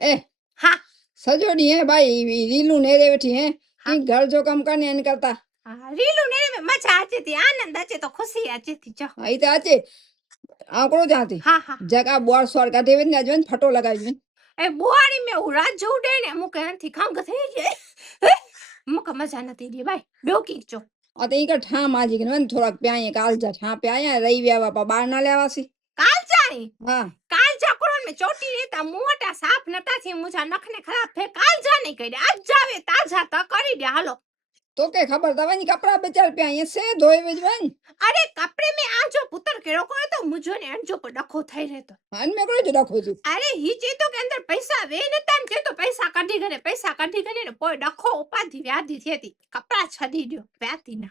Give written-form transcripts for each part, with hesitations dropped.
ए हाँ सजोड़ी है भाई रीलू नेरे बैठी है हाँ। कि घर जो काम करने नहीं करता। हाँ, रीलू ने में मजा आती थी, आनंद आचे तो खुशी आती थी जो। आई तो आचे आंकड़ो जाती हाँ हाँ। जगह बोर स्वर का देवे ने जवन फटो लगाई ए बुआरी में उड़ा जोड़े ने मुके थी खंग थे जे मुके मजा नती दी भाई डोकी चो। अते इका ठा माजी के मन थोड़ा प्याए काल जा ठा प्याया रही व्यावा पा बार ना लेवासी। काल जाई हां काल जा कोरोन में चोटी रहता मोटा साफ नता थी मुझा नखने खराब थे काल जा नहीं करे आज जावे ताजा ता करी दे हालो। तो के खबर दवानी कपड़ा बेचार प्याए से धोए वेजवन। अरे कपड़े में आ जो पुत्र के रोको तो मुझो ने अंजो पर डखो થઈ રહેતો हान में कोई जड़ा खोजू। अरे ही तो के अंदर पैसा वे नता ने तो पैसा काढी गने ने पोय डखो उपाधी व्याधी थी कपड़ा छदी दियो व्याती ना।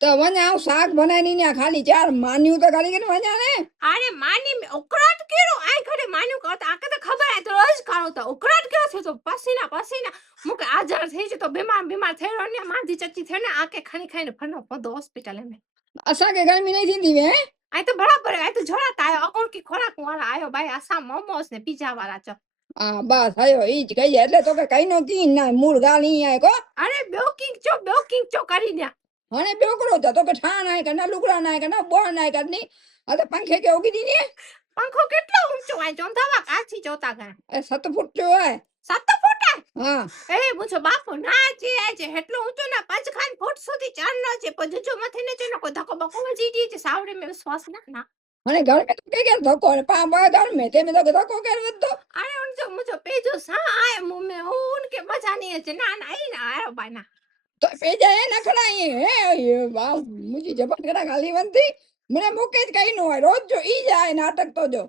तो वना साग बनाई नहीं ना खाली चार मान्यू तो खाली के वना ने। अरे मानी में उकराट केरो आय खरे मान्यू करता आके तो खबर है तो रोज करो तो उकराट केरो थे तो पसीना मुके आजार થઈ છે તો बीमार થઈ रो ने मांधी चची थे ने आके खाने फनो पदो हॉस्पिटल में। असा के गर्मी नहीं थी वे आय तो बराबर आय तो झोराता आयो अकोण की खोराक वाला आयो भाई आसा मोमोस ने पिज्जा वाला च। हां बस आयो ई ज कही એટલે તો કે કઈ નો કી ના મૂળ ગાલી આય को। अरे ब्योकिंग चो करी ने हने बेकरो जा तो के ठा नाय करना लुगड़ा नाय करना बोर नाय करनी अते पंखे के उगी दी ने। पंखो કેટલો ઊંચો આય જોંધાવા કાથી જોતા ગા ए 7 फुट जो है 7 फूट हां ए मुझो बापू ना जे आय जे हेटलो ऊंचो ना 5 खान फूट सुधी चार ना जे पजो मथे ने जे को धक्को बको वजी दी जे सावड़े में विश्वास ना हने घर में तो के धक्को ने पा बा घर में ते में तो धक्को कर दो। अरे उनजो मुझो पेजो सा आए मुंह में उनके मजा नहीं है ना ना आई ना आयो बाना तो पे जाए ना खड़ाई है ये वाह मुझे जबर करा गाली बनती मेरे मुके कहीं नो है रोज जो ई जाए नाटक तो जो